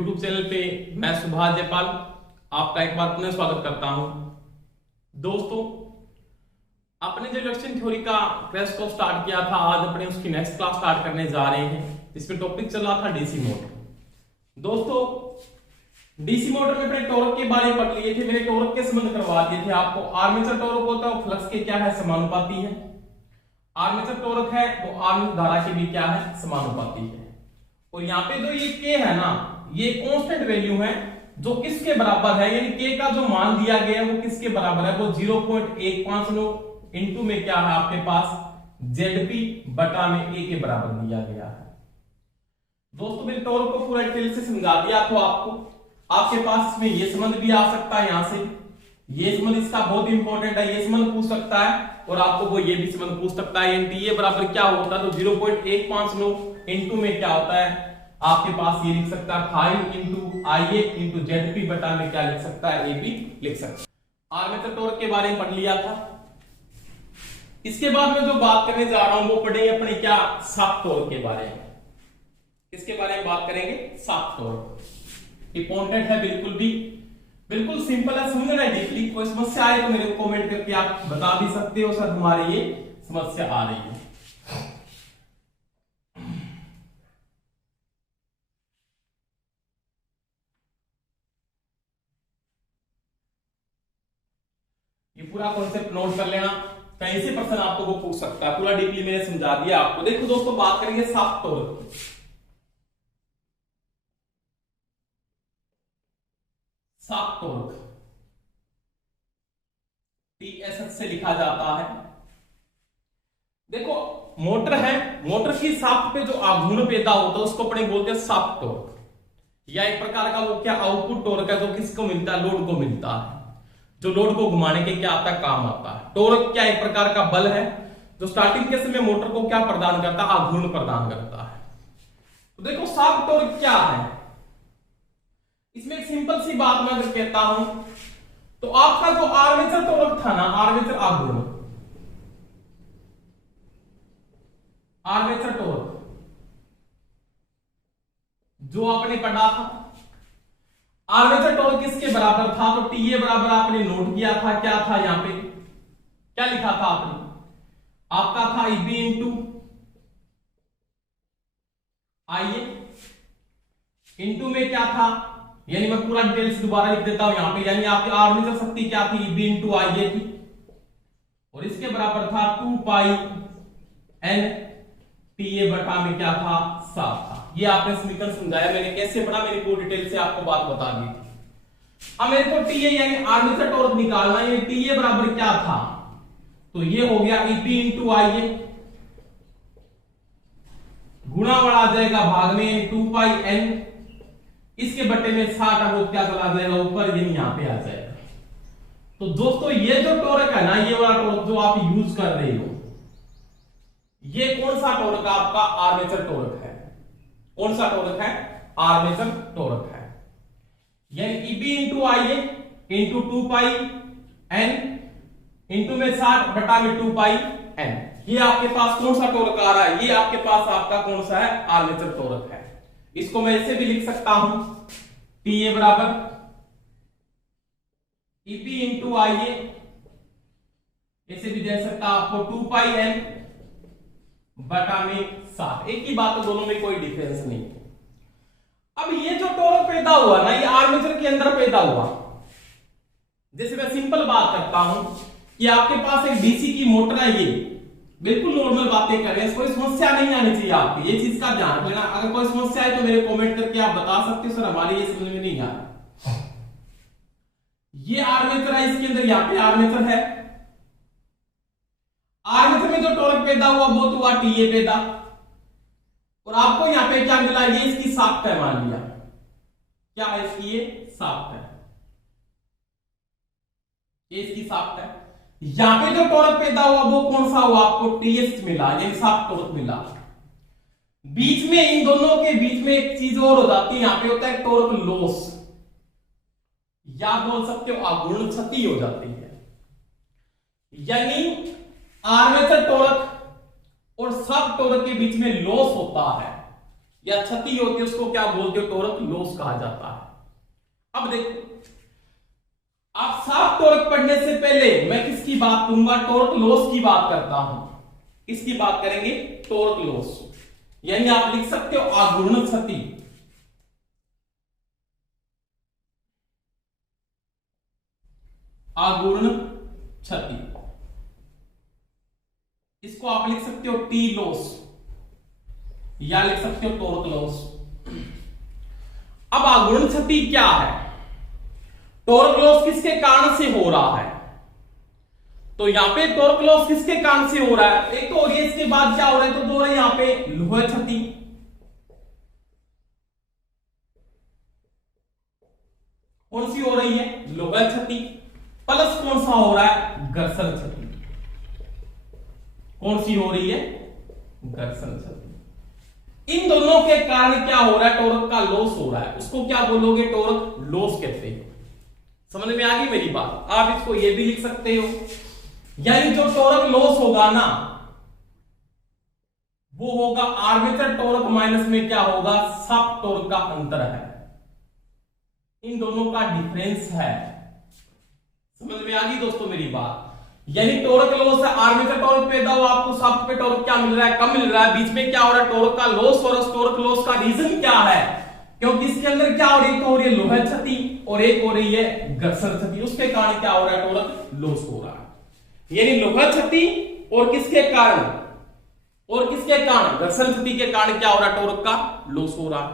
YouTube channel पे मैं सुभाष जयपाल आपका एक बार पुनः स्वागत करता हूं। दोस्तों, अपने जो इलेक्शन थ्योरी का क्रैश कोर्स स्टार्ट किया था, आज अपने उसकी नेक्स्ट क्लास स्टार्ट करने जा रहे हैं। इसमें टॉपिक चल रहा था डीसी मोटर। दोस्तों, डीसी मोटर में अपने टॉर्क के बारे में पढ़ लिए थे, मैंने टॉर्क के संबंध करवा दिए थे आपको। आर्मेचर टॉर्क होता है, फ्लक्स के क्या है, समानुपाती है। आर्मेचर टॉर्क है वो आर्मेचर धारा के भी क्या है, समानुपाती है। और यहाँ पे जो ये के है ना, ये कांस्टेंट वैल्यू है जो किसके बराबर है, यानी के का जो मान दिया गया है वो किसके बराबर है, वो 0.159 इंटू में क्या है आपके पास जेडपी बटा में ए के बराबर दिया गया है। दोस्तों, मैंने टॉर्क को पूरा डिटेल से समझा दिया तो आपके पास इसमें ये संबंध भी आ सकता है, यहां से ये संबंध इसका बहुत इंपॉर्टेंट है, ये संबंध पूछ सकता है। और आपको वो ये भी संबंध पूछ सकता है, टीए बराबर क्या होता है, तो 0.159 इंटू में क्या होता है आपके पास, ये लिख सकता है 5 इंटू आईए इंटू जेडपी बटा में क्या लिख सकता है, ए भी लिख सकता है। आर्मेचर टॉर्क के बारे में पढ़ लिया था। इसके बाद में जो बात करने जा रहा हूं वो पढ़ेंगे अपने क्या, शाफ्ट टॉर्क के बारे में। किसके बारे में बात करेंगे, शाफ्ट टॉर्क। इंपॉर्टेंट है, बिल्कुल सिंपल है, समझना है डीपली। कोई समस्या आए तो मेरे को कमेंट करके आप बता भी सकते हो, सर हमारे ये समस्या आ रही है। ये पूरा कॉन्सेप्ट नोट कर लेना, कहीं से प्रश्न आपको वो पूछ सकता है। पूरा डीपली मैंने समझा दिया आपको। देखो दोस्तों, बात करेंगे शाफ्ट टॉर्क की। शाफ्ट टॉर्क टीएसएच से लिखा जाता है। देखो, मोटर है, मोटर की शाफ्ट पे जो आघूर्ण पैदा होता है उसको अपने बोलते हैं शाफ्ट टॉर्क, या एक प्रकार का वो क्या आउटपुट टॉर्क है जो किसको मिलता है, लोड को मिलता है, जो लोड को घुमाने के क्या आता है, काम आता है। टॉर्क क्या एक प्रकार का बल है जो स्टार्टिंग के समय मोटर को क्या प्रदान करता है, आघूर्ण प्रदान करता है। तो देखो शाफ्ट टॉर्क क्या है, इसमें एक सिंपल सी बात मैं अगर कहता हूं तो आपका जो आर्मेचर टॉर्क था ना, आर्मेचर आघूर्ण, आर्मेचर टॉर्क जो आपने पढ़ा था, आर्मेचर टॉर्क किसके बराबर था, तो टीए बराबर आपने नोट किया था, क्या था यहां पे, क्या लिखा था आपने, आपका था ईबी इंटू आईए इंटू में क्या था, यानी मैं पूरा डिटेल से दोबारा लिख देता हूं यहां पे, यानी आपकी आर्मेचर शक्ति क्या थी, ईबी इंटू आईए थी, और इसके बराबर था 2 पाई एन टीए बटा में क्या था, 7 था। ये आपने समीकरण समझाया, मैंने कैसे पढ़ा, मेरी पूरी डिटेल से आपको बात बता दी थी। अब मेरे को टीए यानी आर्मेचर टॉर्क निकालना है, टीए बराबर क्या था, तो ये हो गया ईपी इंटू आईए, गुणा बढ़ा जाएगा भाग में 2 पाई एन, इसके बटे में 60 है वो क्या चला जाएगा ऊपर, यानी यहां पे आ जाएगा। तो दोस्तों, ये जो टॉर्क है ना, ये वाला टॉर्क जो आप यूज कर रहे हो, ये कौन सा टॉर्क आपका, आर्मेचर टॉर्क है। कौन सा टॉर्क है, आर्मेचर टॉर्क है। यानी ईबी इंटू आईए इंटू 2 पाई एन इंटू में 60 बटा में 2 पाई एन, ये आपके पास कौन सा टॉर्क आ रहा है, ये आपके पास आपका कौन सा है, आर्मेचर टॉर्क है। इसको मैं ऐसे भी लिख सकता हूं, टीए बराबर ईपी इंटू आईए, ऐसे भी दे सकता आपको 2 पाई एन बटा में 7। एक ही बात है, दोनों में कोई डिफरेंस नहीं है। अब ये जो टॉर्क पैदा हुआ ना, ये आर्मेचर के अंदर पैदा हुआ। जैसे मैं सिंपल बात करता हूं कि आपके पास एक डीसी की मोटर है, ये बिल्कुल नॉर्मल बातें कर रहे हैं, कोई समस्या नहीं आनी चाहिए आपकी, ये चीज का ध्यान रखना। अगर कोई समस्या है तो मेरे कमेंट करके आप बता सकते हो, सर हमारे ये समझ में नहीं आ रहा। ये आर्मेचर है, इसके अंदर यहाँ पे आर्मेचर है, आर्मेचर में जो टॉर्क पैदा हुआ वो तो हुआ टीए पैदा, और आपको यहां पे क्या मिला, ये इसकी शाफ्ट है, मान लिया क्या है, इसकी ये शाफ्ट है, ये इसकी शाफ्ट है। यहां पे जो टॉर्क पैदा हुआ वो कौन सा हुआ, आपको टीएस मिला, यानी शाफ्ट टॉर्क मिला। बीच में, इन दोनों के बीच में एक चीज और हो जाती है, यहां पे होता है टॉर्क लॉस, या बोल सकते हो आघूर्ण क्षति हो जाती है। यानी आर्मेचर टॉर्क और सब टॉर्क के बीच में लॉस होता है, या क्षति होती है उसको क्या बोलते हो, टॉर्क लॉस कहा जाता है। अब देखो, आप साफ टॉर्क पढ़ने से पहले मैं किसकी बात करूंगा, टॉर्क लॉस की बात करता हूं। किसकी बात करेंगे, टॉर्क लॉस, यानी आप लिख सकते हो आघूर्ण क्षति। आघूर्ण क्षति, इसको आप लिख सकते हो टी लॉस या लिख सकते हो टॉर्क लॉस। अब आघूर्ण क्षति क्या है, टॉर्क लॉस किसके कारण से हो रहा है, तो यहां पे टॉर्क लॉस किसके कारण से हो रहा है, एक तो हो रही है, इसके बाद क्या हो रहा है, तो दो रहा है यहां पे लोह क्षति, कौन सी हो रही है, लोह क्षति, प्लस कौन सा हो रहा है, घर्षण क्षति। कौन सी हो रही है, घर्षण क्षति। इन दोनों के कारण क्या हो रहा है, टॉर्क का लॉस हो रहा है, उसको क्या बोलोगे, टॉर्क लॉस कहते हैं। समझ में आ गई मेरी बात। आप इसको ये भी लिख सकते हो, यानी जो टॉर्क लॉस होगा ना वो होगा आर्मेचर टॉर्क माइनस में क्या होगा, शाफ्ट टॉर्क का अंतर है, इन दोनों का डिफरेंस है। समझ में आ गई दोस्तों मेरी बात। यानी टॉर्क लॉस है, आर्मेचर टॉर्क पैदा हुआ, आपको शाफ्ट पे टॉर्क क्या मिल रहा है, कम मिल रहा है, बीच में क्या हो रहा है, टॉर्क का लॉस, और उस टॉर्क लॉस का रीजन क्या है, क्योंकि इसके अंदर क्या हो रही है, तो हो रही है लोह क्षति और एक हो रही है घर्षण क्षति, उसके कारण क्या हो रहा है, टॉर्क लॉस हो रहा है। यानी लोह क्षति और किसके कारण, और किसके कारण, घर्षण क्षति के कारण क्या हो रहा है, टॉर्क का लॉस हो रहा है।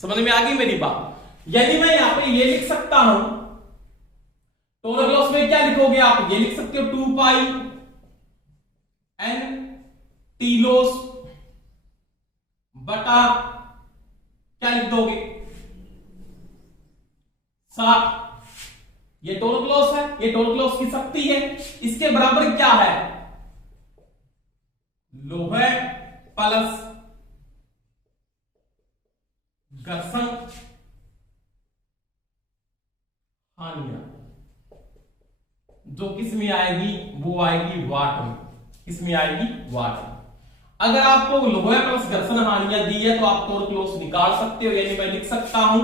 समझ में आ गई मेरी बात। यानी मैं यहां पे ये लिख सकता हूं, टॉर्क लॉस में क्या लिखोगे आप, ये लिख सकते हो 2 पाई एन टी लॉस बटा क्या लिख दोगे, 60। ये टॉर्क लॉस है, ये टॉर्क लॉस की शक्ति है, इसके बराबर क्या है, लोह प्लस घर्षण हानियां, जो किस में आएगी, वो आएगी वाट में, किसमें आएगी, वाट में। अगर आपको लोह प्लस घर्षण हानियां दी है तो आप टॉर्क लॉस निकाल सकते हो, यानी मैं लिख सकता हूं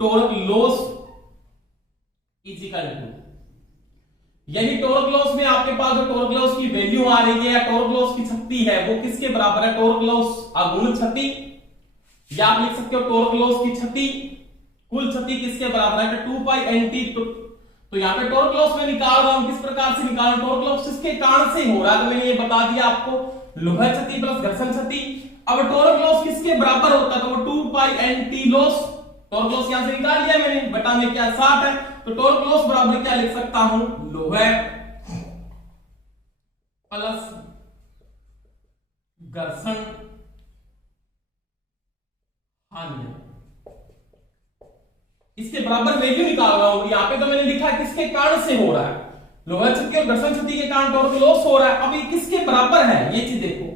टॉर्क लॉस इक्वल टू, यानी टॉर्क लॉस में आपके पास जो टॉर्क लॉस की वैल्यू आ रही है या टॉर्क लॉस की शक्ति है वो किसके बराबर है, टॉर्क लॉस आघूर्ण क्षति, या आप लिख सकते हो टॉर्क लॉस की क्षति, कुल क्षति किसके बराबर है, 2 पाई एन टी। तो यहां पे टॉर्क लॉस में निकाल रहा हूं, किस प्रकार से निकाल, टॉर्क लॉस किसके कारण से हो रहा है, तो मैंने ये बता दिया आपको, लोह क्षति प्लस घर्षण क्षति। अब टॉर्क लॉस किसके बराबर होता है, तो वो 2 pi N T loss, torque loss यहां से निकाल लिया मैंने, बटा में क्या 60 है, तो टॉर्क लॉस बराबर क्या लिख सकता हूं, लोह प्लस घर्षण हानि, इसके बराबर वैल्यू निकाल रहा हूं। यहां पे तो मैंने लिखा है किसके कारण से हो रहा है, लोह क्षति और घर्षण क्षति के कारण टॉर्क लॉस हो रहा है। अब ये किसके बराबर है, ये चीज देखो,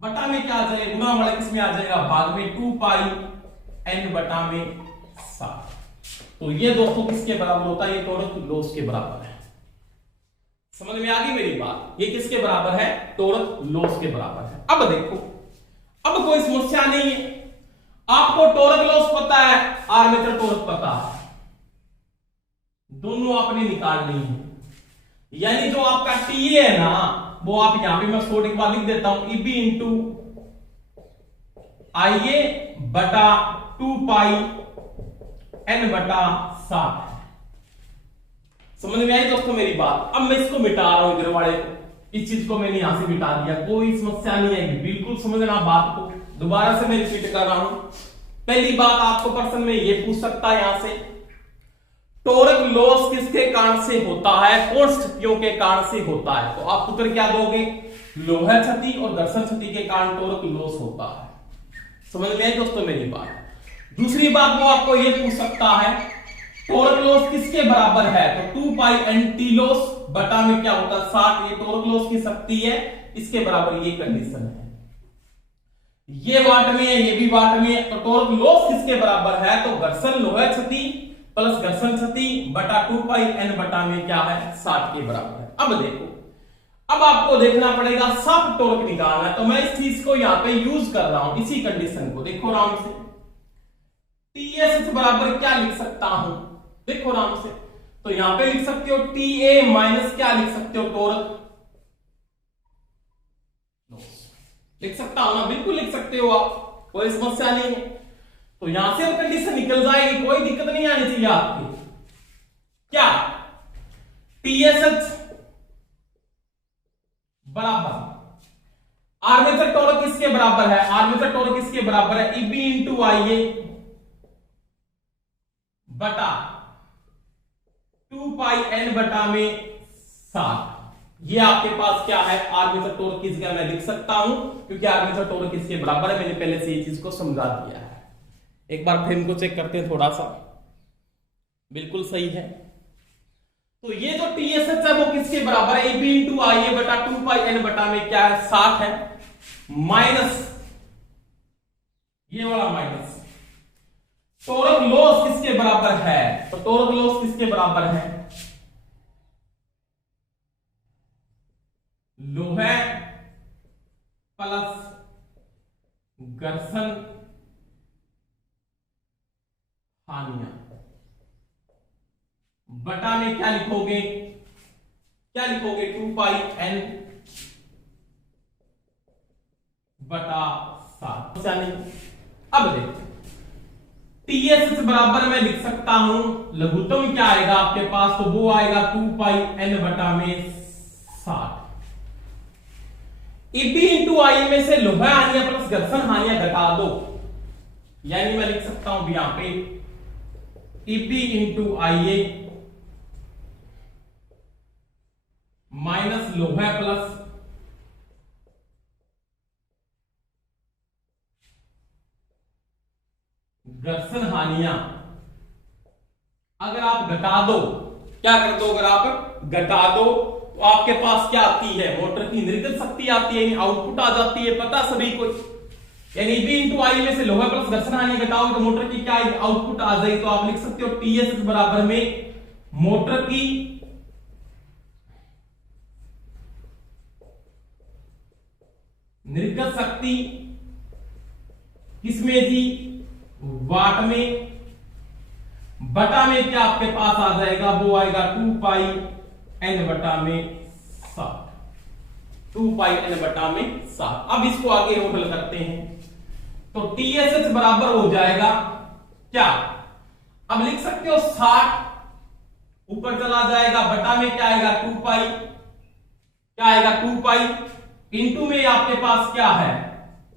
बटा में क्या आ जाएगा, गुणा वाला किसमें आ जाएगा, भाग में 2 पाई एन बटा में 7। तो ये दोस्तों किसके बराबर होता है, ये टॉर्क लॉस के बराबर है। समझ में आ गई मेरी बात, ये किसके बराबर है, टॉर्क लॉस के बराबर है। अब देखो, अब कोई समस्या नहीं है, आपको टॉर्क लॉस पता है, आर्मेचर टॉर्क पता है, दोनों आपने निकालनी है। यानी जो आपका टीए है ना, वो आप यहां पे मैं शॉर्ट एक बार लिख देता हूं, ईबी इंटू आईए बटा 2 पाई एन बटा 7। समझ में आई दोस्तों मेरी बात। अब मैं इसको मिटा रहा हूं, इधर वाले को, इस चीज को मैंने यहां से मिटा दिया, कोई समस्या नहीं आएगी, बिल्कुल समझना बात को। दोबारा से मैं रिपीट कर रहा हूं। पहली बात आपको प्रश्न में ये पूछ सकता है यहां से, टॉर्क लॉस किसके कारण से होता है, कौन स्थितियों के कारण से होता है, तो आप उत्तर क्या दोगे, लोह क्षति और घर्षण क्षति के कारण टॉर्क लॉस होता है। समझ में आई दोस्तों मेरी बात। दूसरी बात वो आपको ये पूछ सकता है, टॉर्क लॉस किसके बराबर है, तो 2 पाई एन टी लॉस बटा में क्या होता है 60। ये टॉर्क लॉस की शक्ति है, इसके बराबर ये कंडीशन है, ये वाट में है, ये भी वाट में है। तो टॉर्क लॉस किसके बराबर है, तो घर्षण लोह क्षति प्लस घर्षण क्षति बटा 2 पाई एन बटा में क्या है 60 के बराबर है। अब देखो, अब आपको देखना पड़ेगा सब टॉर्क निकालना है, तो मैं इस चीज को यहां पे यूज कर रहा हूं, इसी कंडीशन को। देखो आराम से, TSH बराबर क्या लिख सकता हूं, देखो आराम से, तो यहां पे लिख सकते हो TA माइनस क्या लिख सकते हो, टॉर्क लिख सकता हूं ना, बिल्कुल लिख सकते हो आप, कोई समस्या नहीं है। तो यहां से कंडीशन निकल जाएगी, कोई दिक्कत नहीं आनी चाहिए आपकी। क्या TSH बराबर आर्मेचर टॉर्क किसके बराबर है, आर्मेचर टॉर्क किसके बराबर है, EB इंटू IA बटा 2 पाई n बटा में 60। ये आपके पास क्या है, आर्मेचर टॉर्क की जगह मैं लिख सकता हूं, क्योंकि आर्मेचर टॉर्क किसके बराबर है, मैंने पहले से ये चीज को समझा दिया है। एक बार फिर इनको चेक करते हैं थोड़ा सा, बिल्कुल सही है। तो ये जो TSH है वो किसके बराबर है, EB इंटू IA बटा 2 पाई n बटा में क्या है, 60 है, माइनस ये वाला माइनस टॉर्क लॉस किसके बराबर है, तो टॉर्क लॉस किसके बराबर है, लोहे प्लस घर्षण हानियां बटा में क्या लिखोगे, क्या लिखोगे, 2 पाई n बटा 7। अब देखो TSH बराबर मैं लिख सकता हूं, लघुत्तम क्या आएगा आपके पास, तो वो आएगा 2 पाई n बटा में 60। EB इंटू IA में से लोहा हानियां प्लस घर्षण हानियां घटा दो, यानी मैं लिख सकता हूं यहां पे EB इंटू IA माइनस लोहा प्लस घर्षण हानियां, अगर आप घटा दो, क्या कर दो, अगर आप घटा दो तो आपके पास क्या आती है, मोटर की निर्गत शक्ति आती है, यानी आउटपुट आ जाती है, पता सभी को, यानी B इंटू आई में से लोहा प्लस घर्षण हानि घटाओगे तो मोटर की क्या आउटपुट आ जाएगी, तो आप लिख सकते हो TSH बराबर में मोटर की निर्गत शक्ति किसमें जी, वाट में, बटा में क्या आपके पास आ जाएगा, वो आएगा 2 पाई n बटा में 7, 2 पाई n बटा में 7। अब इसको आगे रोटल करते हैं, तो TSH बराबर हो जाएगा क्या, अब लिख सकते हो 60 ऊपर चला जाएगा, बटा में क्या आएगा 2 पाई, क्या आएगा 2 पाई, इंटू में आपके पास क्या है,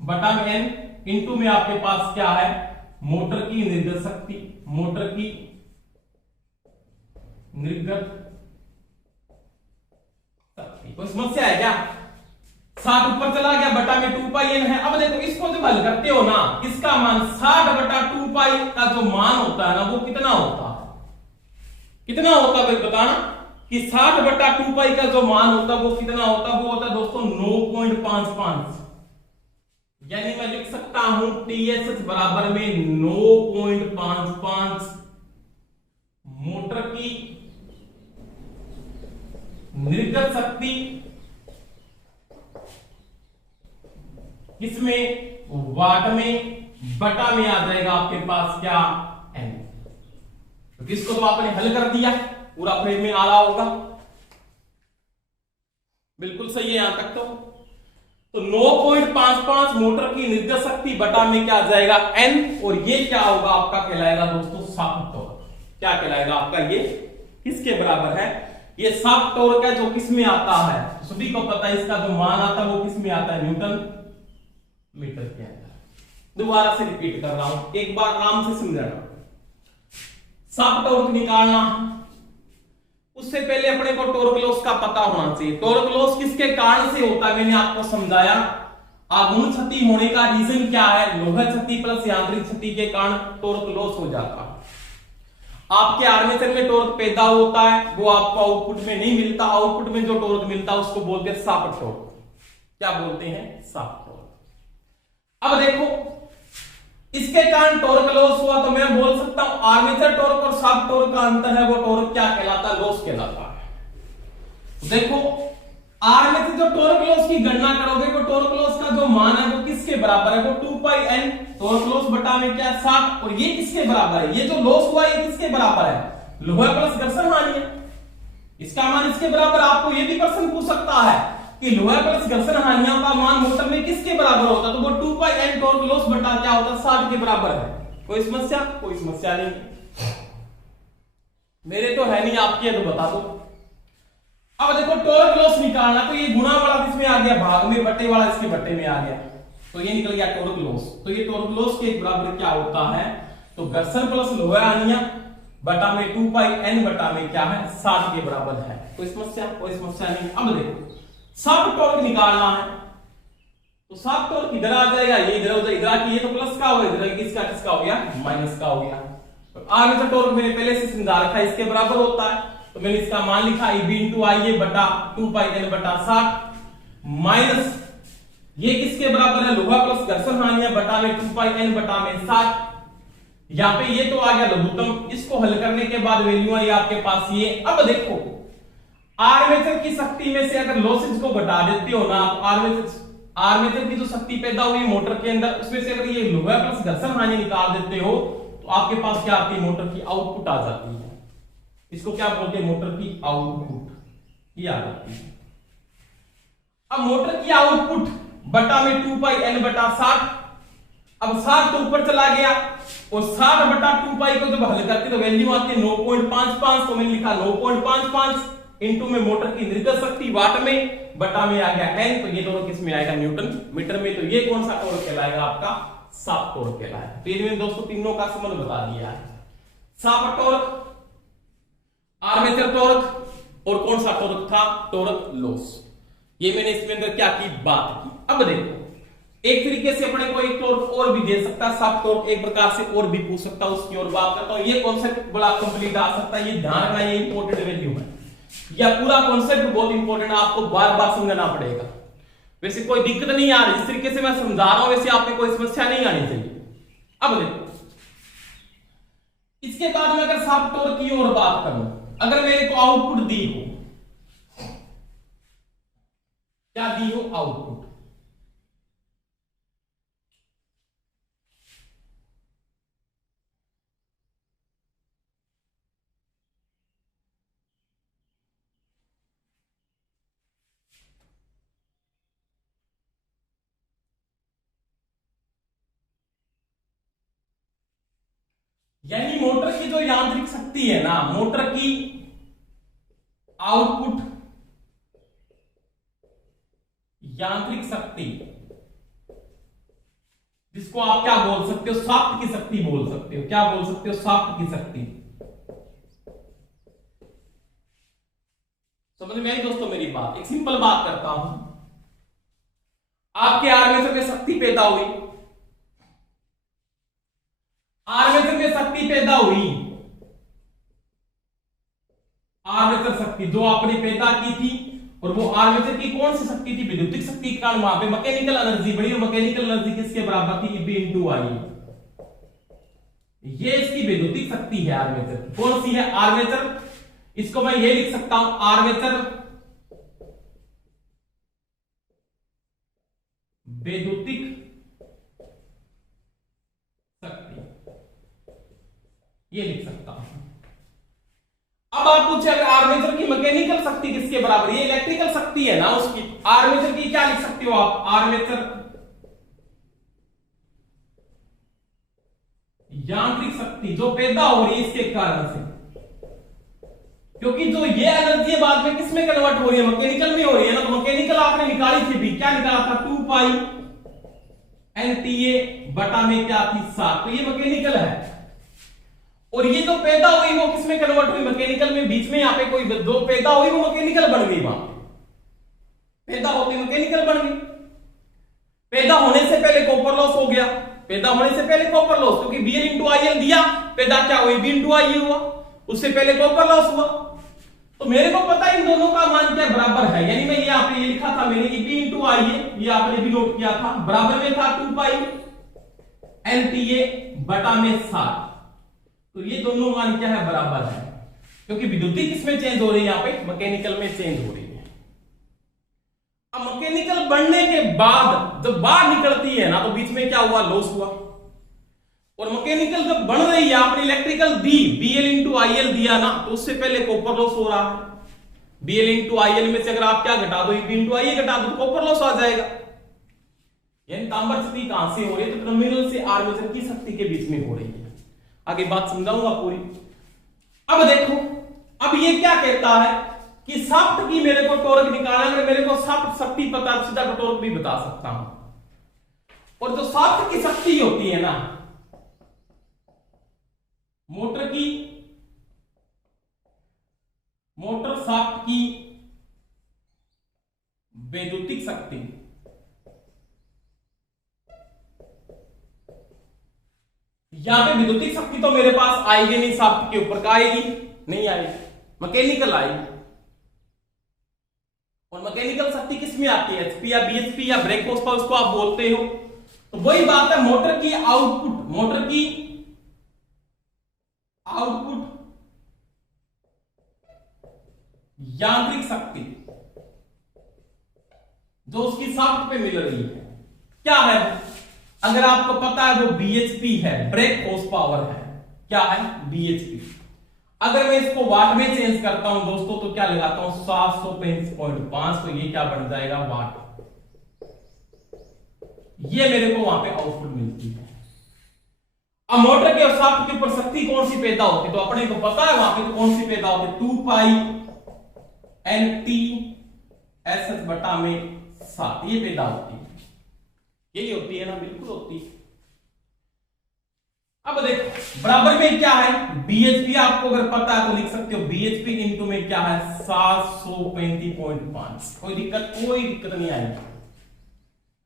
बटा में n, इंटू में आपके पास क्या है, मोटर की निर्गत शक्ति, मोटर की निर्गत शक्ति। कोई समस्या है क्या, 60 ऊपर चला गया, बटा में 2 पाई n है। अब देखो इसको जब हल करते हो ना, इसका मान 60 बटा 2 पाई का जो मान होता है ना, वो कितना होता है, कितना होता है बताना, कि 60 बटा 2 पाई का जो मान होता है वो कितना होता है, वो होता है दोस्तों 9.55, यानी मैं लिख सकता हूं TSH बराबर में 9.55 मोटर की निर्गत शक्ति किसमें, वाट में, बटा में आ जाएगा आपके पास क्या, n। तो इसको तो आपने हल कर दिया, पूरा फ्रेम में आ रहा होगा, बिल्कुल सही है यहां तक। तो 9.55 मोटर की निर्गत शक्ति बटा में क्या आ जाएगा n, और ये क्या होगा आपका, कहलाएगा दोस्तों शाफ्ट टॉर्क। क्या कहलाएगा आपका, ये किसके बराबर है, ये शाफ्ट टॉर्क है, जो किसमें आता है, सभी को पता है इसका जो मान आता है वो किसमें आता है, न्यूटन मीटर के अंदर। दोबारा से रिपीट कर रहा हूं, एक बार आराम से समझना। शाफ्ट टॉर्क निकालना, उससे पहले अपने को टॉर्क लॉस का पता होना चाहिए। टॉर्क लॉस किसके कारण से होता है, मैंने आपको समझाया, आघूर्ण क्षति होने का रीजन क्या है, लोहा क्षति प्लस यांत्रिक क्षति के कारण टॉर्क लॉस हो जाता है। आपके आर्मेचर में टॉर्क पैदा होता है, वो आपको आउटपुट में नहीं मिलता, आउटपुट में जो टॉर्क मिलता है उसको बोलते हैं शाफ्ट टॉर्क। क्या बोलते हैं, शाफ्ट टॉर्क। अब देखो इसके कारण टॉर्क लॉस हुआ, तो मैं बोल सकता हूं आर्मेचर टॉर्क और शाफ्ट टॉर्क का अंतर है, वो टॉर्क क्या कहलाता है, लॉस कहलाता है। देखो आर्मेचर जो टॉर्क लॉस की गणना करोगे वो टॉर्क लॉस का जो मान है वो किसके बराबर है, वो 2 पाई n टॉर्क लॉस बटा में क्या 60, और ये किसके बराबर है, ये जो लॉस हुआ ये किसके बराबर है, लोहा प्लस घर्षण हानि है, इसका मान इसके बराबर। आपको ये भी प्रश्न पूछ सकता है कि लोहा प्लस घर्षण हानियों का मान मोटर में किसके बराबर होता है, तो वो 2 पाई n टॉर्क लॉस बटा क्या होता है 60 के बराबर है। कोई समस्या, कोई समस्या नहीं, मेरे तो है नहीं, आपकी है तो बता दो। अब देखो टॉर्क लॉस निकालना, तो ये गुणा वाला किसमें आ गया, भाग में, बट्टे वाला इसके बट्टे में आ गया, तो ये निकल गया टॉर्क लॉस। तो ये टॉर्क लॉस के बराबर क्या होता है, तो घर्षण प्लस लोहा हानियां बटा में 2 पाई n बटा में क्या है 60 के बराबर है। कोई समस्या, कोई समस्या नहीं। अब देखो सब टॉर्क निकालना है, तो सब टॉर्क इधर आ जाएगा, ये इधर हो जाएगा, इधर आके ये तो प्लस का होगा, इधर किसका किसका हो गया माइनस का हो गया। तो आर्मेचर टॉर्क मैंने पहले से समझा रखा है, इसके बराबर होता है, तो मैंने इसका मान लिखा Eb इंटू IA बटा 2 पाई n बटा 60 माइनस ये किसके बराबर है, लोहा प्लस घर्षण हानियां बटा में 2 पाई n बटा में 60। यहां पे ये तो आ गया लघुत्तम, इसको हल करने के बाद वैल्यू आई आपके पास ये। अब देखो आर्मेचर की शक्ति में से अगर लॉसेज को घटा देते हो ना, आर्मेचर की जो शक्ति पैदा हुई मोटर के अंदर, उसमें से अगर ये लोहा प्लस घर्षण हानि निकाल देते हो तो आपके पास क्या आती है, मोटर की आउटपुट आ जाती है। इसको क्या बोलते हैं, मोटर की आउटपुट, ये आ जाती है। अब मोटर की आउटपुट बटा में 2 पाई n बटा 60, अब 60 तो ऊपर चला गया और 60 बटा 2 पाई को जब हल करते तो वैल्यू आती है 9.55, तो मैंने लिखा 9.55 इंटू में मोटर की निर्गत शक्ति वाट में बटा में आ गया n, तो ये दोनों किस में आएगा न्यूटन मीटर में, तो ये कौन सा टॉर्क कहलाएगा आपका, शाफ्ट टॉर्क कहलाएगा। तो ये दोस्तों तीनों का संबंध बता दिया है, शाफ्ट टॉर्क, आर्मेचर टॉर्क और कौन सा टॉर्क था, टॉर्क लॉस। ये मैंने इसमें अंदर क्या की, बात की। अब देखो एक तरीके से अपने को एक टॉर्क और भी दे सकता है, शाफ्ट टॉर्क एक प्रकार से और भी पूछ सकता है, उसकी और बात करता हूं। ये कॉन्सेप्ट बड़ा कंप्लीट आ सकता है, ये ध्यान रखना, ये इंपॉर्टेंट वैल्यू है, या पूरा कॉन्सेप्ट बहुत इंपॉर्टेंट है, आपको बार बार समझना पड़ेगा। वैसे कोई दिक्कत नहीं आ रही, जिस तरीके से मैं समझा रहा हूं वैसे आप में कोई समस्या नहीं आनी चाहिए। अब देखो इसके बाद में अगर शाफ्ट टॉर्क की और बात करूं, अगर मेरे को आउटपुट दी हो, क्या दी हो, आउटपुट, यानी मोटर की जो यांत्रिक शक्ति है ना, मोटर की आउटपुट यांत्रिक शक्ति, जिसको आप क्या बोल सकते हो, शाफ्ट की शक्ति बोल सकते हो, क्या बोल सकते हो, शाफ्ट की शक्ति। समझ में आई दोस्तों मेरी बात। एक सिंपल बात करता हूं, आपके आर्मेचर में शक्ति पैदा हुई, आर्मेचर में शक्ति पैदा हुई, आर्मेचर शक्ति जो आपने पैदा की थी, और वो आर्मेचर की कौन सी शक्ति थी, विद्युतिक शक्ति के कारण वहां पे मैकेनिकल एनर्जी बढ़ी, और मैकेनिकल एनर्जी किसके बराबर थी, Eb इंटू आई। ये इसकी विद्युतिक शक्ति है आर्मेचर की, कौन सी है, आर्मेचर। इसको मैं ये लिख सकता हूं, आर्मेचर विद्युतिक शक्ति, ये लिख सकता हूं। अब आप पूछे अगर आर्मेचर की मैकेनिकल शक्ति किसके बराबर, ये इलेक्ट्रिकल शक्ति है ना उसकी, आर्मेचर की क्या लिख सकते हो आप, आर्मेचर यांत्रिक शक्ति जो पैदा हो रही है इसके कारण से, क्योंकि जो ये एनर्जी बाद में किसमें कन्वर्ट हो रही है, मैकेनिकल में हो रही है ना। तो मैकेनिकल आपने निकाली थी भी, क्या निकाला था, 2 पाई NTA बटा में क्या थी 7, तो ये मैकेनिकल है। और ये जो पैदा हुई वो किसमें कन्वर्ट हुई, मैकेनिकल में। बीच में यहां पे कोई जो पैदा हुई वो मैकेनिकल बन गई, वहां पैदा होती मैकेनिकल बन गई। पैदा होने से पहले कॉपर लॉस हो गया, पैदा होने से पहले कॉपर लॉस, क्योंकि Bl इंटू IL दिया, पैदा क्या हुई, B इंटू IE हुआ, उससे पहले कॉपर लॉस हुआ। तो मेरे को पता इन दोनों का मान क्या बराबर है, यानी मैं यहाँ पे ये लिखा था मैंने, Eb इंटू IA, ये आपने भी नोट किया था, बराबर में था 2 पाई NTA बटा में 7। तो ये दोनों मान क्या है, बराबर है, क्योंकि विद्युतिक किसमें चेंज हो रही है, यहाँ पे मैकेनिकल में चेंज हो रही है। अब मैकेनिकल बनने के बाद जब बाहर निकलती है ना, तो बीच में क्या हुआ, लॉस हुआ। और मैकेनिकल जब बन रही है, आपने इलेक्ट्रिकल दी, Bl इंटू IL दिया ना, तो उससे पहले कॉपर लॉस हो रहा है। Bl इंटू IL में से अगर आप क्या घटा दो, Eb इंटू Ia घटा दो, तो कॉपर लॉस आ जाएगा। यानी तांबर शक्ति कहां से हो रही है, तो टर्मिनल से आर्मेचर की शक्ति के बीच में हो रही है। आगे बात समझाऊंगा पूरी। अब देखो, अब ये क्या कहता है कि शाफ्ट की मेरे को टॉर्क निकालना, अगर मेरे को शाफ्ट शक्ति पता है, सीधा टॉर्क भी बता सकता हूं। और जो शाफ्ट की शक्ति होती है ना, मोटर शाफ्ट की वैद्युतिक शक्ति, यहां पे विद्युतिक शक्ति तो मेरे पास आएगी नहीं, शाफ्ट के ऊपर का आएगी, नहीं आएगी, मैकेनिकल आएगी। और मैकेनिकल शक्ति किस में आती है, एचपी या बीएचपी या ब्रेक हॉर्स पावर, उसको आप बोलते हो। तो वही बात है, मोटर की आउटपुट यांत्रिक शक्ति जो उसकी शाफ्ट पे मिल रही है, क्या है, अगर आपको पता है वो बीएचपी है, ब्रेक हॉर्स पावर है, क्या है, बीएचपी। अगर मैं इसको वाट में चेंज करता हूं दोस्तों, तो क्या लगाता हूं, 735.5, तो ये क्या बन जाएगा, वाट। ये मेरे को वहां पे आउटपुट मिलती है। अब मोटर के और शाफ्ट के ऊपर शक्ति कौन सी पैदा होती है, तो अपने को पता है वहां पे तो कौन सी पैदा होती है, 2 पाई NT SS बटा में 7, ये पैदा होती है। यही होती है ना, बिल्कुल होती है। अब देखो बराबर में क्या है, BHP आपको अगर पता है तो लिख सकते हो, BHP इंटू में क्या है, 735.5। कोई दिक्कत नहीं आएगी।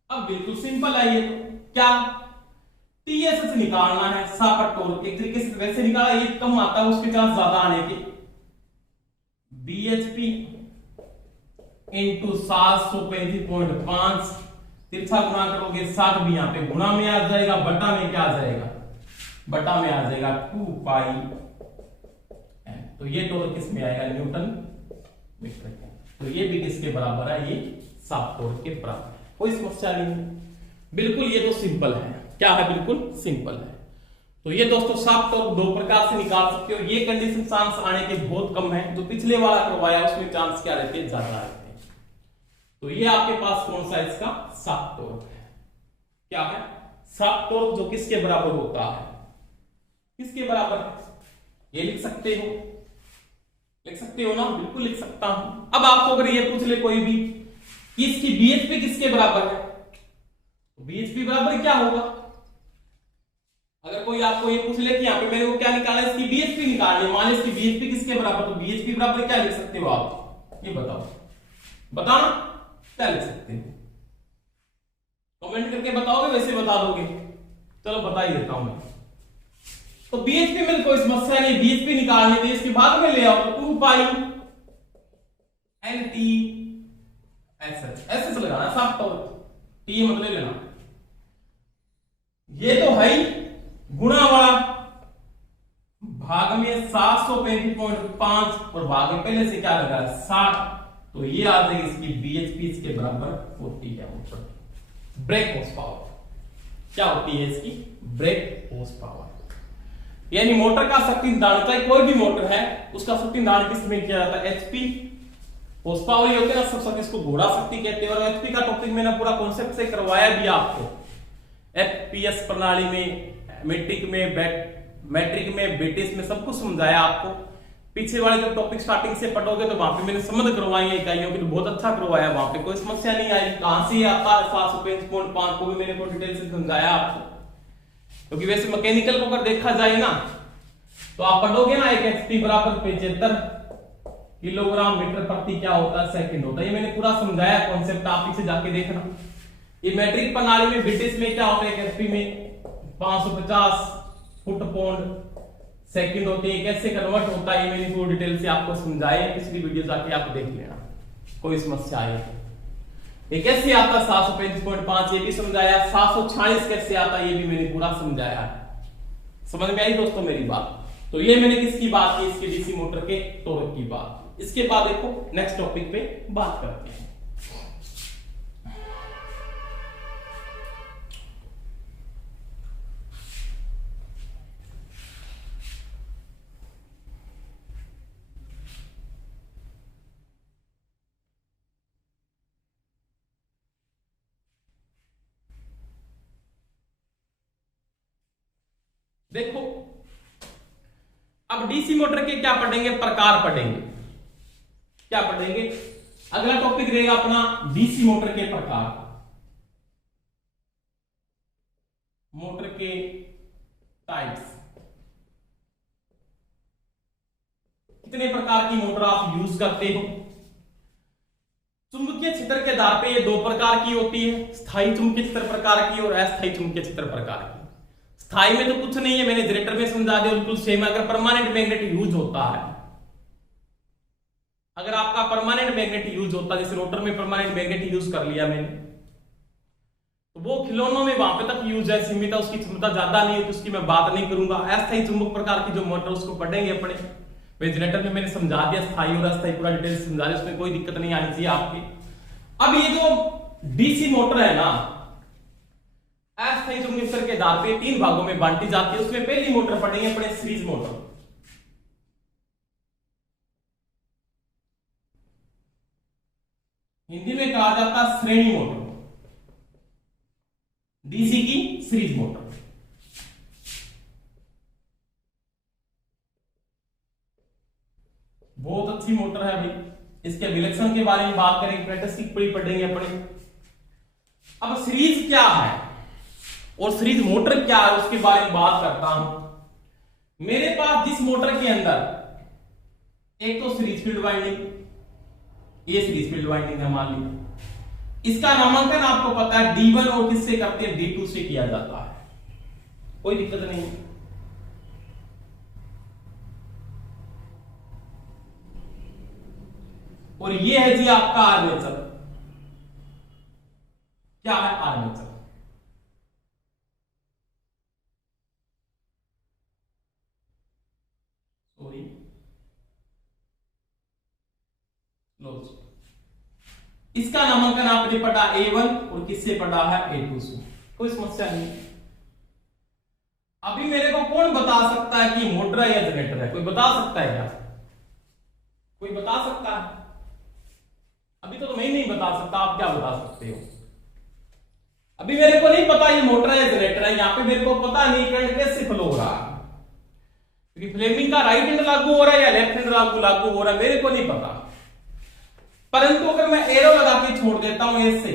अब बिल्कुल सिंपल है ये, तो क्या TSS निकालना है, शाफ्ट टॉर्क, एक तरीके से वैसे निकाला, ये कम आता है, उसके चांस ज्यादा आने के। BHP इंटू 735.5, तिरछा गुणा करोगे 7 भी यहां पे गुणा में आ जाएगा, बटा में क्या आ जाएगा, बटा में आ जाएगा 2 पाई n। तो ये टॉर्क किस में आएगा, न्यूटन मीटर के। तो ये भी किसके बराबर है, ये शाफ्ट टॉर्क के बराबर है। कोई समस्या नहीं है, बिल्कुल ये तो सिंपल है। क्या है, बिल्कुल सिंपल है। तो ये दोस्तों शाफ्ट टॉर्क दो प्रकार से निकाल सकते हो। ये कंडीशन चांस आने के बहुत कम है, जो पिछले वाला करवाया उसमें चांस क्या रहते हैं, ज्यादा रहते हैं। तो ये आपके पास कौन सा इसका शाफ्ट टॉर्क है, क्या है, शाफ्ट टॉर्क जो किसके बराबर होता है, किसके बराबर है, ये लिख सकते हो, लिख सकते हो ना, बिल्कुल लिख सकता हूं। अब आपको अगर ये पूछ ले कोई भी कि इसकी BHP किसके बराबर है, तो BHP बराबर क्या होगा। अगर कोई आपको ये पूछ ले कि यहाँ पे मेरे को क्या निकालना है, इसकी BHP निकालनी है, मान लीजिए इसकी BHP किसके बराबर, तो BHP बराबर क्या लिख सकते हो आप, ये बताओ, बताना क्या लिख सकते हो, कमेंट करके बताओगे, वैसे बता दोगे, चलो बता ही देता हूं मैं। तो BHP में कोई समस्या नहीं, BHP निकालने के इसके बाद में ले आओ, तो 2 पाई NT SS लगाना, शाफ्ट टॉर्क, T मतलब लेना, ये तो है ही, गुणा वाला भाग में 735.5 और भाग में पहले से क्या लगा 60, तो ये आ जाएगी इसकी BHP इसके बराबर होती है ऊपर ब्रेक हॉर्स पावर। क्या होती है इसकी, ब्रेक हॉर्स पावर। यानी मोटर का शक्ति निर्धारण, चाहे कोई भी मोटर है उसका शक्ति निर्धारण किस में किया जाता है, HP हॉर्स पावर ही होते हैं ना, सब शक्ति, इसको घोड़ा शक्ति कहते हैं। और HP का टॉपिक मैंने पूरा कॉन्सेप्ट से करवाया भी आपको, FPS प्रणाली में, मैट्रिक में, ब्रिटिश में सब कुछ समझाया आपको। पीछे वाले जब टॉपिक स्टार्टिंग से पढ़ोगे तो वहां पे मैंने समझ करवाई है इकाइयों की, तो बहुत अच्छा करवाया, वहां पे कोई समस्या नहीं आई। कहां से आता है 735.5 को भी मैंने बहुत डिटेल से समझाया आपको। क्योंकि वैसे मैकेनिकल को अगर देखा जाए ना, तो आप पढ़ोगे ना, एक HP बराबर 75 किलोग्राम मीटर प्रति क्या होता है, सेकंड होता है। ये मैंने पूरा समझाया कॉन्सेप्ट, आप पीछे जाके देखना। ये मैट्रिक प्रणाली में, ब्रिटिश में क्या होता है, एक HP में 550 फुट पौंड सेकंड होते हैं, कैसे कन्वर्ट होता है, ये मैंने पूरी डिटेल से आपको समझाया है। पिछली वीडियो जाके आप देख लेना, कोई समस्या आई ये कैसे आता है 735.5, ये भी समझाया। 746 कैसे आता है, ये भी मैंने पूरा समझाया है। समझ में आई दोस्तों मेरी बात। तो ये मैंने किसकी बात की, इसके डीसी मोटर के टॉर्क की बात। इसके बाद देखो नेक्स्ट टॉपिक पे बात करते हैं। देखो अब डीसी मोटर के क्या पढ़ेंगे, प्रकार पढ़ेंगे। क्या पढ़ेंगे, अगला टॉपिक रहेगा अपना डीसी मोटर के प्रकार, मोटर के टाइप्स। कितने प्रकार की मोटर आप यूज करते हो। चुंबकीय क्षेत्र के आधार पे ये दो प्रकार की होती है, स्थायी चुंबकीय क्षेत्र प्रकार की और अस्थायी चुंबकीय क्षेत्र प्रकार की। स्थायी में तो कुछ नहीं है, मैंने जनरेटर में समझा दिया, बिल्कुल सेम। अगर परमानेंट मैग्नेट यूज होता है, अगर आपका परमानेंट मैग्नेट यूज होता है, जैसे रोटर में परमानेंट मैग्नेट यूज कर लिया मैंने, तो वो खिलौनों में वहां पे तक यूज है, सीमित है, उसकी क्षमता ज्यादा नहीं है, तो उसकी मैं बात नहीं करूंगा। अस्थायी चुंबक प्रकार की जो मोटर उसको पढ़ेंगे अपने। जनरेटर में मैंने समझा दिया, स्थायी और अस्थायी पूरा डिटेल समझा दिया, उसमें कोई दिक्कत नहीं आनी चाहिए आपकी। अब ये जो डीसी मोटर है ना, अस्थायी चुंबकीय क्षेत्र के आधार पे 3 भागों में बांटी जाती है। उसमें पहली मोटर पढ़ेंगे अपने सीरीज मोटर। हिंदी में कहा जाता है श्रेणी मोटर, डीसी की सीरीज मोटर। बहुत अच्छी मोटर है भाई। इसके विलक्षण के बारे में बात करेंगे, कैरेक्टरिस्टिक पढ़ेंगे अपने। अब सीरीज क्या है और सीरीज मोटर क्या है उसके बारे में बात करता हूं। मेरे पास जिस मोटर के अंदर एक तो सीरीज फील्ड वाइंडिंग, ये सीरीज फील्ड वाइंडिंग है मान ली, इसका नामांकन आपको पता है D1 और किससे करते हैं, D2 से किया जाता है, कोई दिक्कत नहीं। और ये है जी आपका आर्मेचर। क्या है आर्मेचर, सॉरी इसका नामांकन आपने पढ़ा A1 और किससे पढ़ा है, A2 से, कोई समस्या नहीं। अभी मेरे को कौन बता सकता है कि मोटर है या जनरेटर है, कोई बता सकता है क्या, कोई बता सकता है। अभी तो मैं नहीं बता सकता, आप क्या बता सकते हो। अभी मेरे को नहीं पता ये मोटर है या जनरेटर है, यहां पे मेरे को पता नहीं करंट कैसे फ्लो हो रहा है, क्योंकि फ्लेमिंग का राइट हैंड लागू हो रहा है या लेफ्ट हैंड लागू हो रहा है, मेरे को नहीं पता। परंतु अगर मैं एरो लगा के छोड़ देता हूं ऐसे,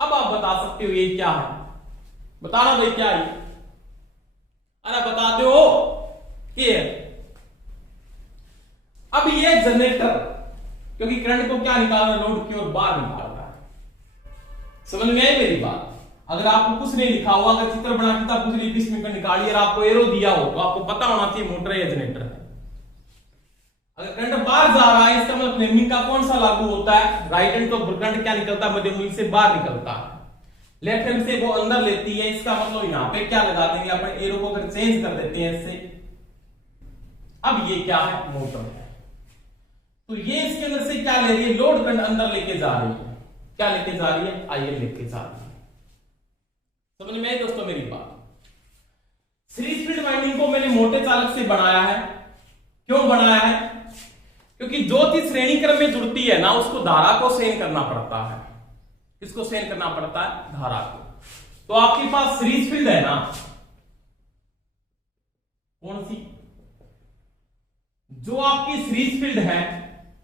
अब आप बता सकते हो ये क्या है, बताना भाई क्या है। अरे बता दो कि अब ये जनरेटर, क्योंकि करंट को क्या निकालना, लोड की ओर बाहर निकालना है। समझ में आई मेरी बात। अगर आपको कुछ नहीं लिखा हुआ, अगर चित्र बना के आप कुछ लिखी इसमें निकालिए, आपको एरो दिया हो तो आपको पता होना चाहिए मोटर या जनरेटर है। अगर करंट बाहर जा रहा है, इसका मतलब फ्लेमिंग का कौन सा लागू होता है, राइट हैंड तो करंट क्या निकलता है, मध्य मूल से बाहर निकलता है, लेफ्ट हैंड से वो अंदर लेती है। इसका मतलब यहां पे क्या लगा देंगे अपन, एरो को अगर चेंज कर देते हैं इससे। अब ये क्या है, मोटर है। तो ये इसके अंदर से क्या ले रही है, लोड करंट अंदर लेके जा रही है। क्या लेके जा रही है, आईएल लेके जा रही है। समझ में आई दोस्तों मेरी बात। सीरीज फील्ड वाइंडिंग को मैंने मोटे चालक से बनाया है। क्यों बनाया है, क्योंकि जो चीज श्रेणी क्रम में जुड़ती है ना, उसको धारा को सहन करना पड़ता है। किसको सहन करना पड़ता है, धारा को। तो आपके पास सीरीज फील्ड है ना, कौन सी, जो आपकी सीरीज फील्ड है